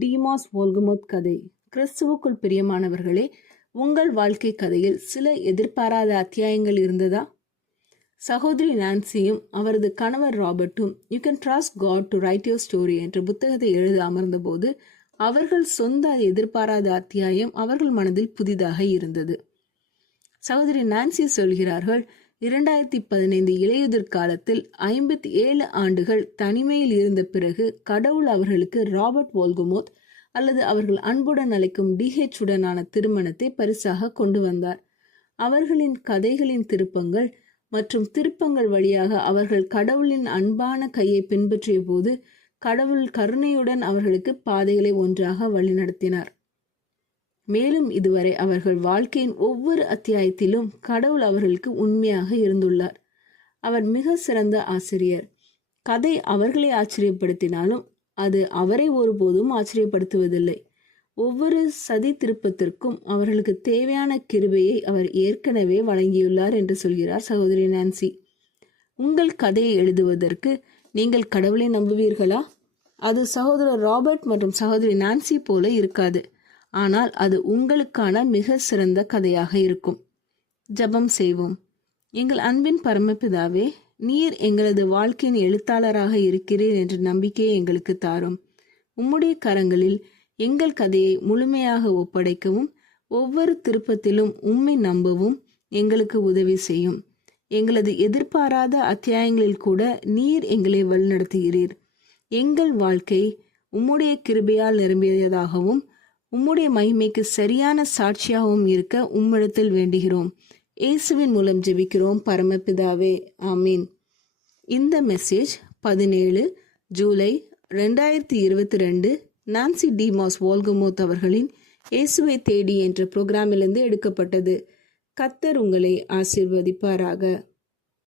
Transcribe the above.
டீமாஸ் வோல்கமோத் கதை. கிறிஸ்துவுக்குள் பிரியமானவர்களே, உங்கள் வாழ்க்கை கதையில் சில எதிர்பாராத அத்தியாயங்கள் இருந்ததா? சகோதரி நான்சியும் அவரது கணவர் ராபர்ட்டும் you can trust God to write your story என்ற புத்தகத்தை எழுத அமர்ந்தபோது அவர்கள் சொந்த எதிர்பாராத அத்தியாயம் அவர்கள் மனதில் புதிதாக இருந்தது. சகோதரி நான்சி சொல்கிறார்கள், 2015 இலையுதிர் காலத்தில் 57 ஆண்டுகள் தனிமையில் இருந்த பிறகு கடவுள் அவர்களுக்கு ராபர்ட் வோல்கமோத் அல்லது அவர்கள் அன்புடன் அழைக்கும் DH உடனான திருமணத்தை பரிசாக கொண்டு வந்தார். அவர்களின் கதைகளின் திருப்பங்கள் மற்றும் திருப்பங்கள் வழியாக அவர்கள் கடவுளின் அன்பான கையை பின்பற்றிய போது கடவுள் கருணையுடன் அவர்களுக்கு பாதைகளை ஒன்றாக வழிநடத்தினார். மேலும் இதுவரை அவர்கள் வாழ்க்கையின் ஒவ்வொரு அத்தியாயத்திலும் கடவுள் அவர்களுக்கு உண்மையாக இருந்துள்ளார். அவர் மிக சிறந்த ஆசிரியர். கதை அவர்களை ஆச்சரியப்படுத்தினாலும் அது அவரை ஒருபோதும் ஆச்சரியப்படுத்துவதில்லை. ஒவ்வொரு சதி திருப்பத்திற்கும் அவர்களுக்கு தேவையான கிருபையை அவர் ஏற்கனவே வழங்கியுள்ளார் என்று சொல்கிறார் சகோதரி நான்சி. உங்கள் கதையை எழுதுவதற்கு நீங்கள் கடவுளை நம்புவீர்களா? அது சகோதரர் ராபர்ட் மற்றும் சகோதரி நான்சி போல இருக்காது. ஆனால் அது உங்களுக்கான மிக சிறந்த கதையாக இருக்கும். ஜெபம் செய்வோம். எங்கள் அன்பின் பரமபிதாவே, நீர் எங்களது வாழ்க்கையின் எழுத்தாளராக இருக்கிறீர் என்ற நம்பிக்கையை எங்களுக்கு தாரும். உம்முடைய கரங்களில் எங்கள் கதையை முழுமையாக ஒப்படைக்கவும் ஒவ்வொரு திருப்பத்திலும் உம்மை நம்பவும் எங்களுக்கு உதவி செய்யும். எங்களது எதிர்பாராத அத்தியாயங்களில் கூட நீர் எங்களை வழிநடத்துகிறீர். எங்கள் வாழ்க்கை உம்முடைய கிருபையால் நிரம்பியதாகவும் உம்முடைய மகிமைக்கு சரியான சாட்சியாகவும் இருக்க உம்மிடத்தில் வேண்டுகிறோம். இயேசுவின் மூலம் ஜெபிக்கிறோம் பரமபிதாவே, ஆமீன். இந்த மெசேஜ் 17 ஜூலை 2022 நான்சி டீமாஸ் வோல்கமோத் அவர்களின் இயேசுவை தேடி என்ற புரோகிராமிலிருந்து எடுக்கப்பட்டது. கர்த்தர் உங்களை ஆசீர்வதிப்பாராக.